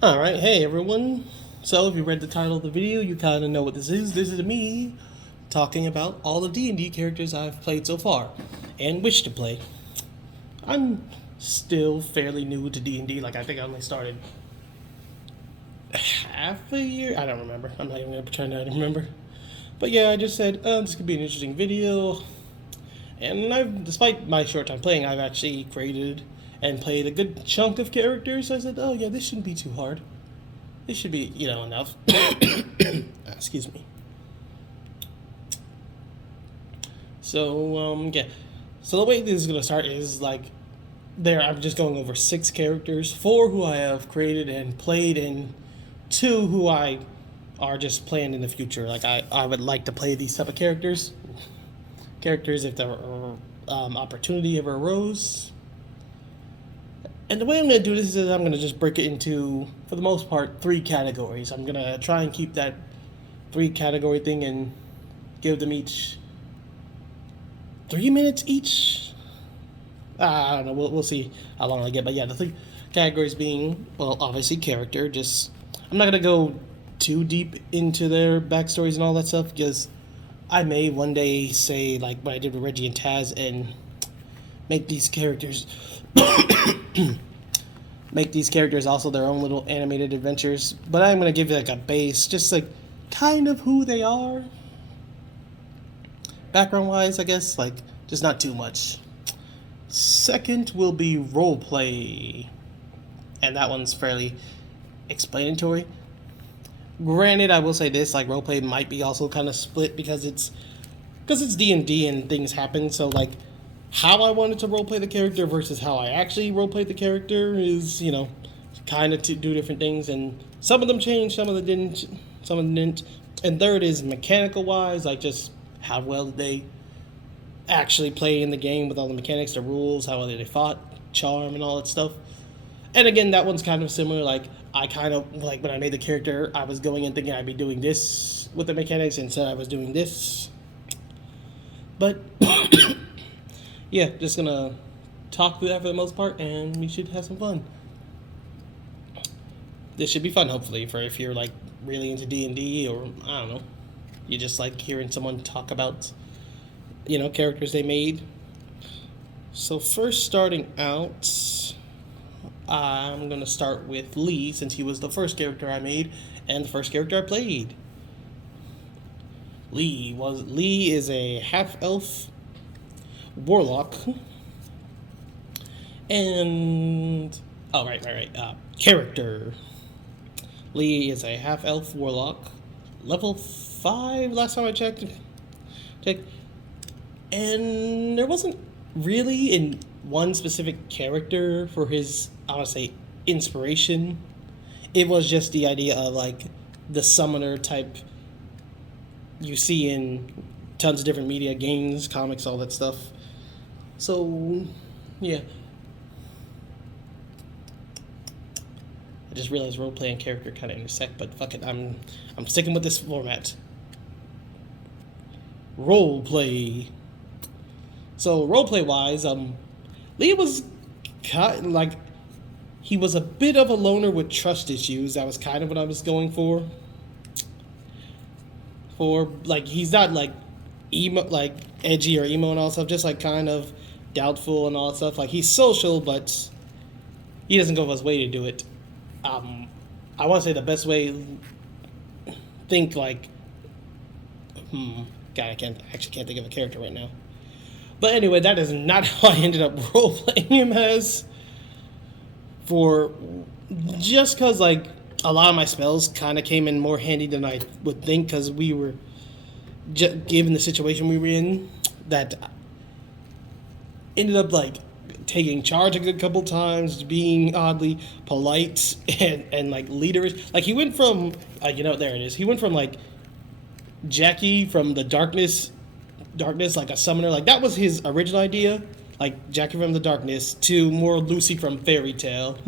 Alright, hey everyone. So if you read the title of the video, you kind of know what this is. This is me talking about all the D&D characters I've played so far and wish to play. I'm still fairly new to D&D, like I think I only started half a year. I don't remember. I'm not even going to pretend I remember. But yeah, I just said, this could be an interesting video. And despite my short time playing, I've actually created and played a good chunk of characters. So I said, oh yeah, this shouldn't be too hard. This should be, enough. Excuse me. So, yeah. So the way this is going to start is like, I'm just going over 6 characters, 4 who I have created and played, and 2 who I are just playing in the future. Like, I would like to play these type of characters. Characters if there were opportunity ever arose. And the way I'm going to do this is I'm going to just break it into, for the most part, 3 categories. I'm going to try and keep that 3 category thing and give them each 3 minutes each. I don't know. We'll see how long I get. But yeah, the 3 categories being, well, obviously character. Just I'm not going to go too deep into their backstories and all that stuff because I may one day say, like what I did with Reggie and Taz, and make these characters also their own little animated adventures. But I'm gonna give you like a base, just like kind of who they are, background wise, I guess. Like just not too much. Second will be roleplay, and that one's fairly explanatory. Granted, I will say this: like roleplay might be also kind of split because it's D&D and things happen. So like how I wanted to roleplay the character versus how I actually roleplayed the character is, kind of to do different things. And some of them changed, some of them didn't, some of them didn't. And third is mechanical wise, like just how well did they actually play in the game with all the mechanics, the rules, how well they fought, charm, and all that stuff. And again, that one's kind of similar. Like I kind of like when I made the character, I was going in thinking I'd be doing this with the mechanics, instead I was doing this. But yeah, just gonna talk through that for the most part, and we should have some fun. This should be fun, hopefully, for if you're like really into D&D, or I don't know, you just like hearing someone talk about, characters they made. So first, starting out, I'm gonna start with Lee, since he was the first character I made and the first character I played. Lee is a half elf warlock. And right. Character. Lee is a half elf warlock, level 5 last time I checked. And there wasn't really in one specific character for his, I would say, inspiration. It was just the idea of like the summoner type you see in tons of different media, games, comics, all that stuff. So, yeah. I just realized roleplay and character kind of intersect, but fuck it, I'm sticking with this format. Roleplay. So roleplay wise, Lee was like he was a bit of a loner with trust issues. That was kind of what I was going for. For like he's not like emo, like edgy or emo and all that stuff, just like kind of doubtful and all that stuff. Like he's social, but he doesn't go his way to do it. I want to say the best way. Think like, God, I can't think of a character right now. But anyway, that is not how I ended up role playing him as. For just because like a lot of my spells kind of came in more handy than I would think, because we were given the situation we were in, that ended up like taking charge a good couple times, being oddly polite and like leaderish. Like he went from there it is. He went from like Jackie from the darkness, like a summoner. Like that was his original idea, like Jackie from the darkness, to more Lucy from Fairy Tale,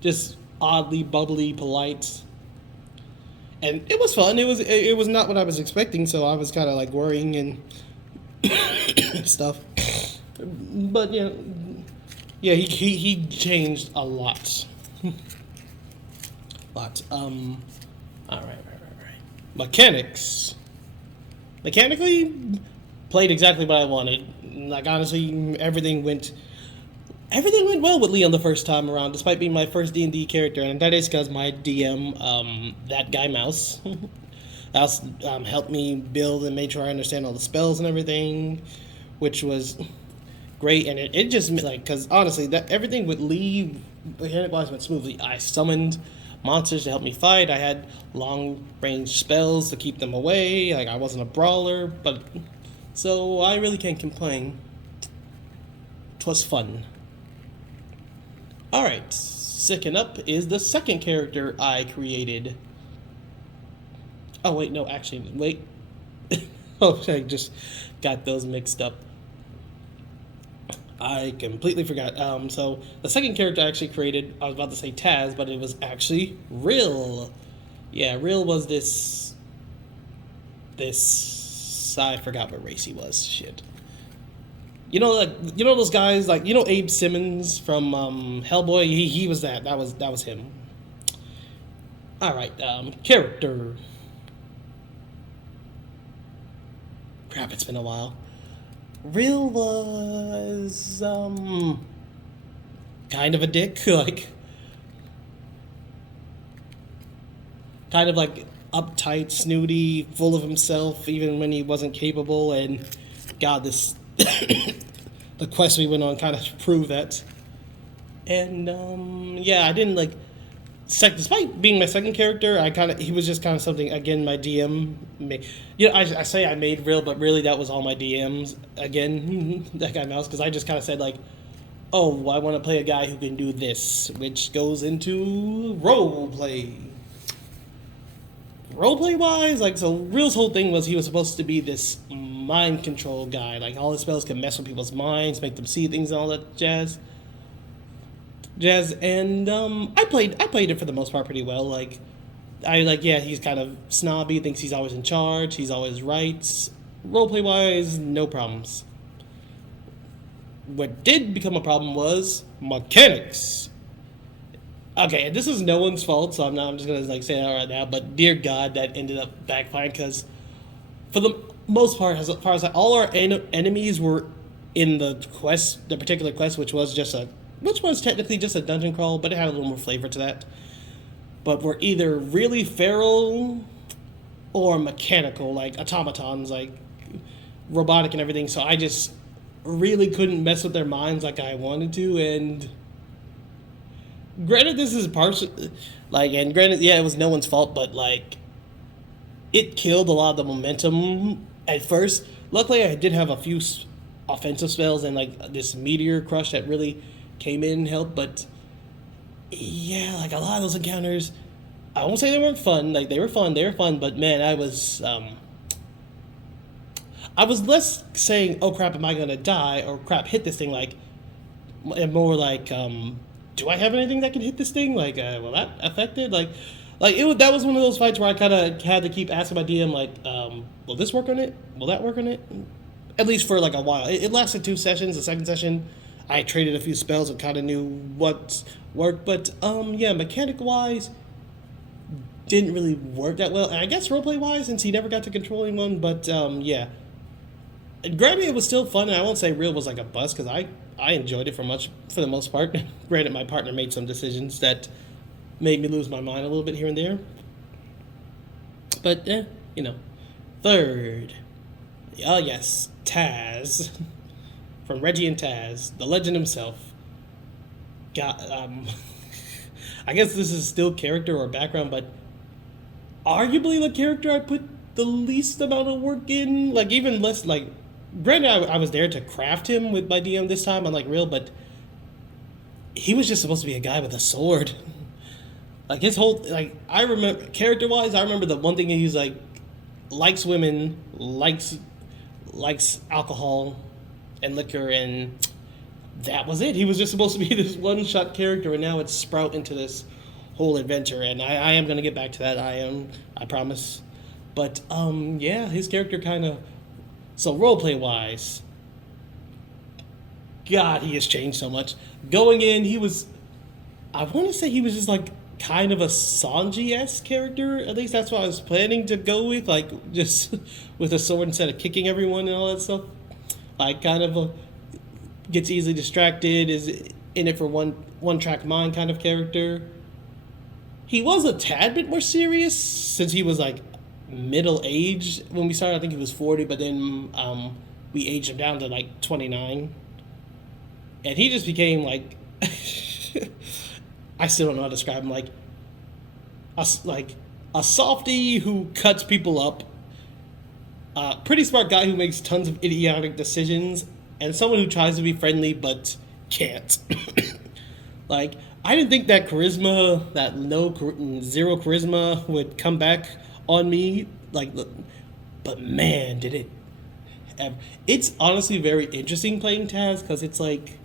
just oddly bubbly, polite. And it was fun. It was not what I was expecting, so I was kind of like worrying and stuff. But yeah, he changed a lot. But all right. Mechanics. Mechanically, played exactly what I wanted. Like honestly, everything went well with Leon the first time around, despite being my first D&D character, and that is because my DM, that guy Mouse, Mouse helped me build and made sure I understand all the spells and everything, which was great. And it just like because honestly, that everything would leave mechanic wise went smoothly. I summoned monsters to help me fight. I had long range spells to keep them away. Like I wasn't a brawler, but so I really can't complain. 'Twas fun. Alright, second up is the second character I created. Oh, wait, no, actually, wait. Oh, I just got those mixed up. I completely forgot. So, the second character I actually created, I was about to say Taz, but it was actually Rill. Yeah, Rill was this. I forgot what race he was. Shit. Those guys like Abe Simmons from Hellboy. He was that. That was him. All right. Character. Crap! It's been a while. Rill was kind of a dick, like kind of like uptight, snooty, full of himself, even when he wasn't capable. And God, this the quest we went on kind of proved that. And yeah, I didn't like. Despite being my second character, he was just kind of something. Again, my DM, I say I made Rill, but really that was all my DMs. Again, that guy Mouse, because I just kind of said like, oh, I want to play a guy who can do this, which goes into role play. Roleplay wise, like, so Rill's whole thing was he was supposed to be this mind control guy. Like, all his spells can mess with people's minds, make them see things and all that jazz. And I played it for the most part pretty well. Like, yeah, he's kind of snobby, thinks he's always in charge, he's always right. Roleplay wise, no problems. What did become a problem was mechanics. Okay, and this is no one's fault, so I'm just gonna like say that right now. But dear God, that ended up backfiring because, for the most part, as far as all our enemies were in the particular quest, which was technically just a dungeon crawl, but it had a little more flavor to that. But were either really feral or mechanical, like automatons, like robotic and everything. So I just really couldn't mess with their minds like I wanted to, and. Granted, this is partially, yeah, it was no one's fault, but, like, it killed a lot of the momentum at first. Luckily, I did have a few offensive spells and, like, this meteor crush that really came in and helped, but, yeah, like, a lot of those encounters, I won't say they weren't fun. Like, they were fun, but, man, I was less saying, oh, crap, am I gonna die, or crap, hit this thing, like, and more like, do I have anything that can hit this thing? Like, will that affect it? Like that was one of those fights where I kind of had to keep asking my DM, like, will this work on it? Will that work on it? At least for, like, a while. It lasted 2 sessions. The second session, I traded a few spells and kind of knew what worked. But, yeah, mechanic-wise, didn't really work that well. And I guess roleplay-wise, since he never got to controlling one. But, yeah. Granted, it was still fun, and I won't say Rill was, like, a bust, because I enjoyed it for the most part. Granted, my partner made some decisions that made me lose my mind a little bit here and there. But, Third. Oh, yes. Taz. From Reggie and Taz. The legend himself. I guess this is still character or background, but arguably the character I put the least amount of work in. Like, even less, like... Granted, I was there to craft him with my DM this time, unlike Rill, but he was just supposed to be a guy with a sword. Like, his whole, like, I remember, character-wise, I remember the one thing he's, like, likes women, likes alcohol and liquor, and that was it. He was just supposed to be this one-shot character, and now it's sprout into this whole adventure, and I am going to get back to that, I promise. But, yeah, his character kind of... So, roleplay-wise, God, he has changed so much. Going in, he was... I want to say he was just, like, kind of a Sanji-esque character. At least that's what I was planning to go with, like just with a sword instead of kicking everyone and all that stuff. Like kind of a gets easily distracted, is in it for one track mind kind of character. He was a tad bit more serious since he was like middle aged when we started. I think he was 40, but then we aged him down to like 29, and he just became like I still don't know how to describe him, like a softy who cuts people up, pretty smart guy who makes tons of idiotic decisions, and someone who tries to be friendly but can't. Like, I didn't think that charisma, that zero charisma, would come back on me. Like, but man, did it ever. It's honestly very interesting playing Taz because it's like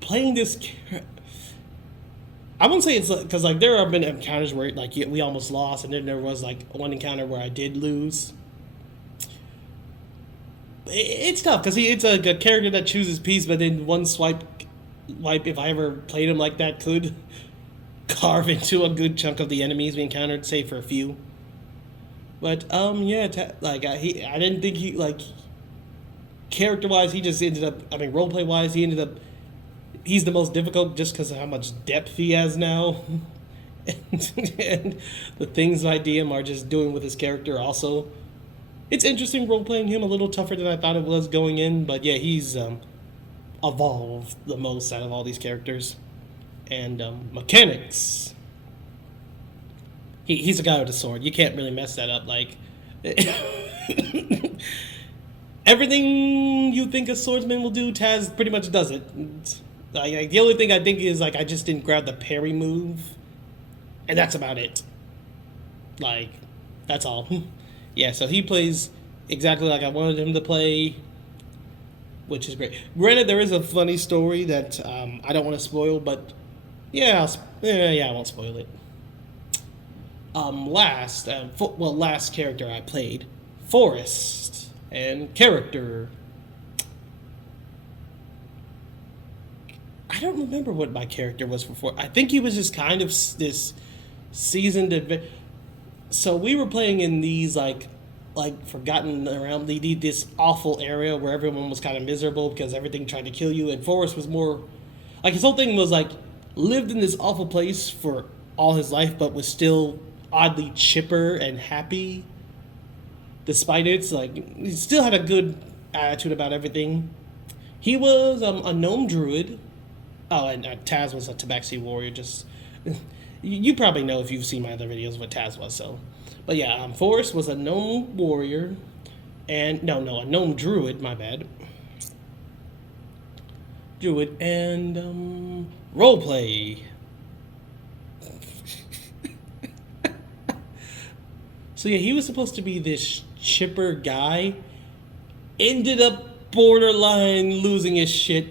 playing this. I won't say it's because like there have been encounters where like we almost lost, and then there was like one encounter where I did lose. It's tough because it's a good character that chooses peace, but then one swipe, if I ever played him like that, could carve into a good chunk of the enemies we encountered, save for a few. But yeah, like I didn't think he like character wise, he just ended up. I mean, roleplay wise, he ended up. He's the most difficult just because of how much depth he has now, and the things I DM are just doing with his character also. It's interesting role playing him, a little tougher than I thought it was going in, but yeah, he's evolved the most out of all these characters. And mechanics. He's a guy with a sword. You can't really mess that up. Like everything you think a swordsman will do, Taz pretty much does it. Like, the only thing I think is like I just didn't grab the parry move, and that's about it. Like, that's all. Yeah, so he plays exactly like I wanted him to play, which is great. Granted, there is a funny story that I don't want to spoil, but yeah, I won't spoil it. Last character I played, Forrest, and character. I don't remember what my character was for. I think he was just kind of this seasoned. So we were playing in these like forgotten around this awful area where everyone was kind of miserable because everything tried to kill you, and Forrest was more like his whole thing was like lived in this awful place for all his life, but was still oddly chipper and happy despite it. So, like, he still had a good attitude about everything. He was a gnome druid. Oh, and Taz was a Tabaxi warrior. Just you probably know if you've seen my other videos what Taz was. So, but yeah, Forrest was a gnome warrior, and a gnome druid. My bad. Druid and roleplay. So yeah, he was supposed to be this chipper guy. Ended up borderline losing his shit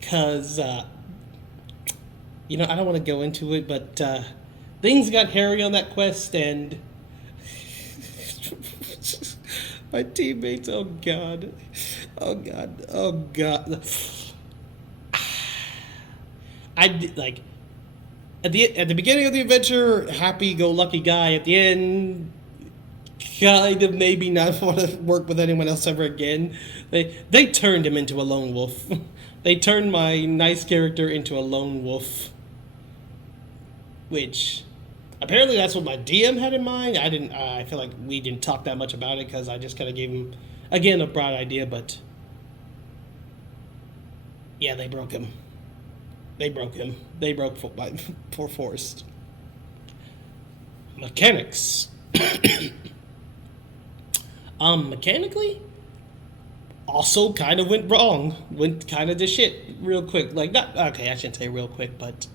because, I don't want to go into it, but things got hairy on that quest, and my teammates, oh god, I did, like, at the beginning of the adventure, happy-go-lucky guy. At the end, kind of maybe not want to work with anyone else ever again. They turned him into a lone wolf. They turned my nice character into a lone wolf, which apparently that's what my DM had in mind. I feel like we didn't talk that much about it because I just kind of gave him again a broad idea. But yeah, they broke him. They broke poor Forrest. Mechanics. Mechanically, also kind of went wrong. Went kind of to shit real quick. Like, not okay. I shouldn't say real quick, but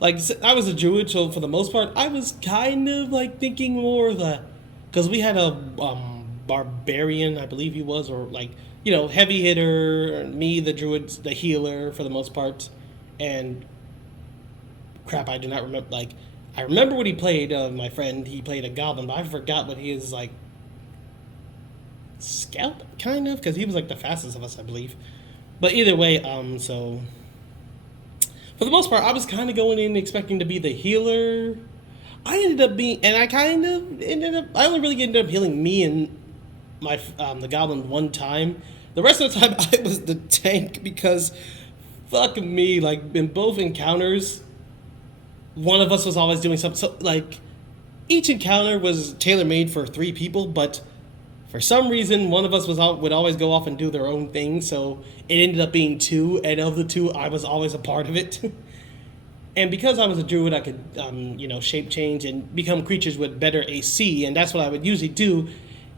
like I was a druid, so for the most part, I was kind of like thinking more of the because we had a barbarian, I believe he was, or like heavy hitter. Me, the druid, the healer for the most part. And crap, I do not remember. Like, I remember what he played. My friend, he played a goblin, but I forgot what he is like. Scout, kind of, because he was like the fastest of us, I believe. But either way, For the most part, I was kind of going in expecting to be the healer. I ended up being, and I kind of ended up. I only really ended up healing me and my the goblin one time. The rest of the time, I was the tank because, fuck me, like in both encounters, one of us was always doing something. So, like each encounter was tailor made for three people, but for some reason, one of us would always go off and do their own thing. So it ended up being two, and of the two, I was always a part of it. And because I was a druid, I could, shape change and become creatures with better AC, and that's what I would usually do.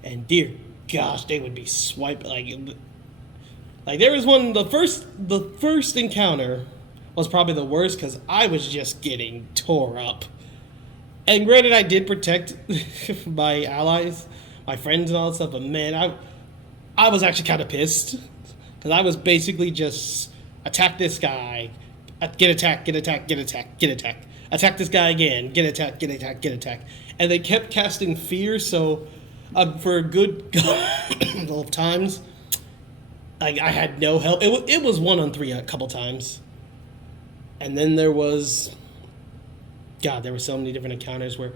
And dear gosh, they would be swiped like there was one. The first encounter was probably the worst because I was just getting tore up. And granted, I did protect my allies, my friends, and all that stuff. But man, I was actually kind of pissed because I was basically just attack this guy. Get attack, get attack, get attack, get attack. Attack this guy again. Get attack, get attack, get attack. And they kept casting fear, so for a good couple of times, I had no help. It was 1-on-3 a couple times. And then there was... God, there were so many different encounters where...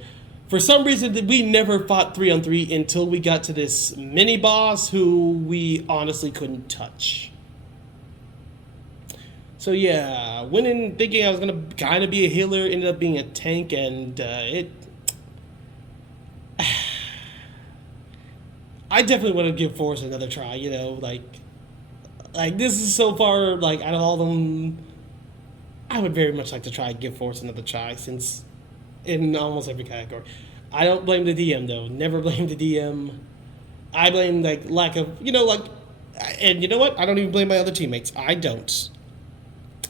For some reason, we never fought 3-on-3 until we got to this mini-boss who we honestly couldn't touch. So yeah, went in thinking I was gonna kind of be a healer, ended up being a tank, and I definitely want to give Force another try. Like this is so far like out of all of them, I would very much like to try and give Force another try since in almost every category. I don't blame the DM though. Never blame the DM. I blame like lack of and you know what? I don't even blame my other teammates. I don't.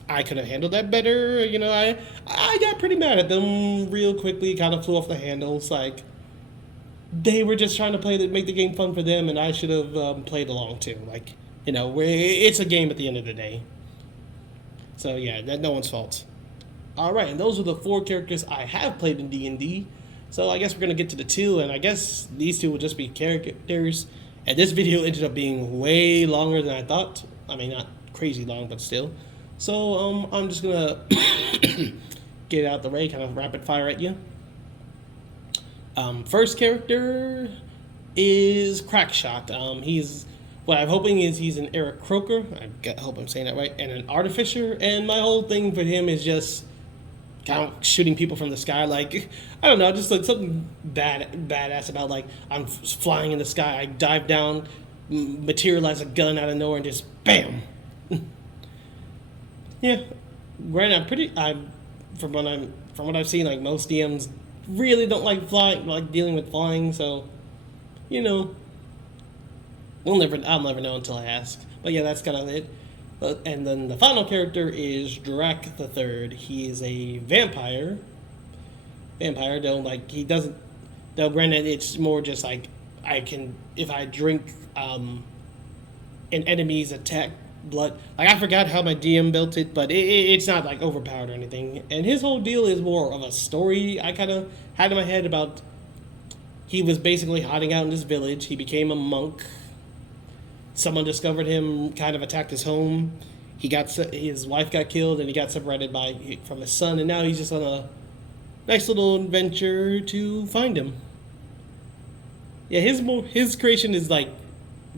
I could have handled that better. I got pretty mad at them real quickly. Kind of flew off the handles. Like they were just trying to make the game fun for them, and I should have played along too. Like it's a game at the end of the day. So yeah, that's no one's fault. All right, and those are the 4 characters I have played in D&D. So I guess we're gonna get to the 2, and I guess these 2 will just be characters. And this video ended up being way longer than I thought. I mean, not crazy long, but still. So I'm just gonna get out the way, kind of rapid fire at you. First character is Crackshot. He's what I'm hoping is he's an Eric Croker. I hope I'm saying that right, and an artificer. And my whole thing for him is just kind of shooting people from the sky. Like I don't know, just like something badass about like I'm flying in the sky. I dive down, materialize a gun out of nowhere, and just bam. Yeah, granted, from what I've seen, like most DMs really don't like dealing with flying, so I'll never know until I ask. But yeah, that's kind of it. And then the final character is Drac the Third. He is a vampire. Though granted, it's more just like if I drink an enemy's attack blood. Like I forgot how my DM built it, but it's not like overpowered or anything. And his whole deal is more of a story I kind of had in my head about. He was basically hiding out in this village. He became a monk. Someone discovered him, kind of attacked his home. His wife got killed, and he got separated from his son. And now he's just on a nice little adventure to find him. Yeah, his creation is like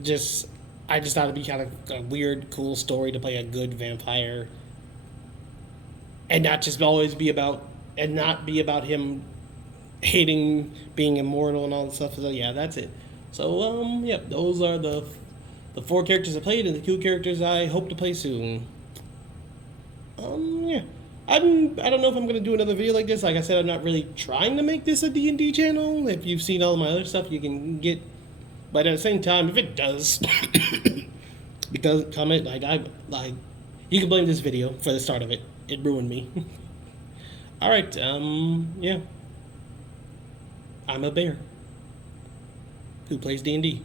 just. I just thought it'd be kind of a weird, cool story to play a good vampire, and not be about him hating being immortal and all that stuff. So yeah, that's it. So those are the 4 characters I played and the 2 characters I hope to play soon. Yeah, I don't know if I'm gonna do another video like this. Like I said, I'm not really trying to make this a D&D channel. If you've seen all of my other stuff, you can get. But at the same time, if it does, because comment you can blame this video for the start of it. It ruined me. All right, yeah, I'm a bear who plays D&D.